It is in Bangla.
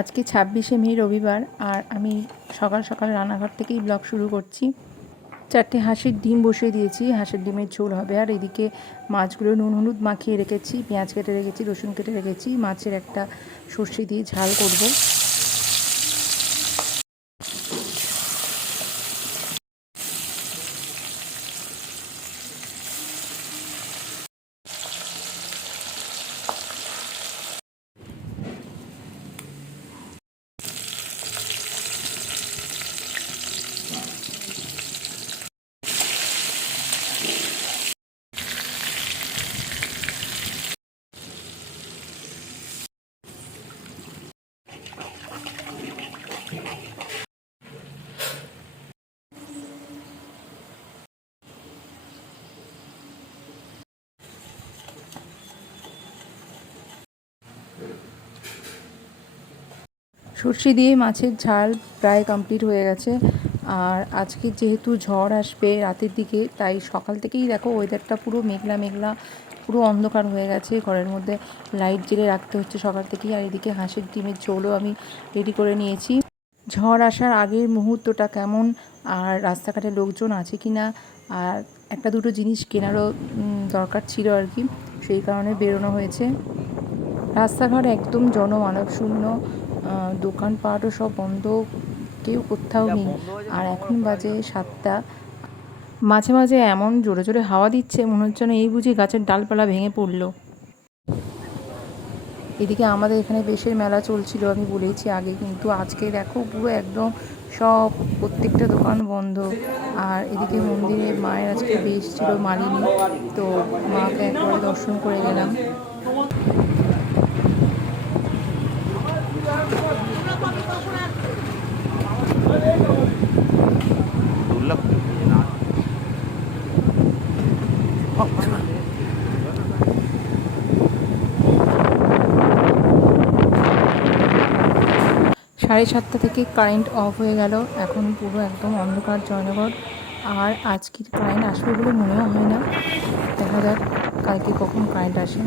আজকে ছাব্বিশে মে, রবিবার, আর আমি সকাল সকাল রান্নাঘর থেকেই ব্লগ শুরু করছি। চারটে হাঁসের ডিম বসিয়ে দিয়েছি, হাঁসের ডিমের ঝোল হবে। আর এদিকে মাছগুলো নুন হলুদ মাখিয়ে রেখেছি, পেঁয়াজ কেটে রেখেছি, রসুন কেটে রেখেছি, মাছের একটা সর্ষে দিয়ে ঝাল করব। সর্ষে দিয়ে মাছের ঝাল প্রায় কমপ্লিট হয়ে গেছে। আর আজকে যেহেতু ঝড় আসবে রাতের দিকে, তাই সকাল থেকেই দেখো ওয়েদারটা পুরো মেঘলা মেঘলা, পুরো অন্ধকার হয়ে গেছে। ঘরের মধ্যে লাইট জেলে রাখতে হচ্ছে সকাল থেকেই। আর এদিকে হাঁসের ডিমের ঝোলও আমি রেডি করে নিয়েছি। ঝড় আসার আগের মুহূর্তটা কেমন? আর রাস্তাঘাটে লোকজন আছে কি না আর একটা দুটো জিনিস কেনারও দরকার ছিল আর কি, সেই কারণে বেরোনো হয়েছে। রাস্তাঘাট একদম জনমানব শূন্য দোকানপাটও সব বন্ধ, কেউ কোথাও নেই। আর এখন বাজে সাতটা। মাঝে মাঝে এমন জোরে জোরে হাওয়া দিচ্ছে, মনে হচ্ছে এই বুঝি গাছের ডালপালা ভেঙে পড়ল। এদিকে আমাদের এখানে বেশের মেলা চলছিল আমি বলেছি আগে কিন্তু আজকে দেখো পুরো একদম সব প্রত্যেকটা দোকান বন্ধ। আর এদিকে মন্দিরে মায়ের আজকে বেশ ছিল মালিনী তো মাকে একবারে দর্শন করে গেলাম দুর্লভ। সাড়ে সাতটা থেকে কারেন্ট অফ হয়ে গেল। এখন পুরো একদম অন্ধকার জয়নগর। আর আজকের কারেন্ট আসবে বলে মনেও হয় না। দেখা যাক, কালকে কখন কারেন্ট আসে।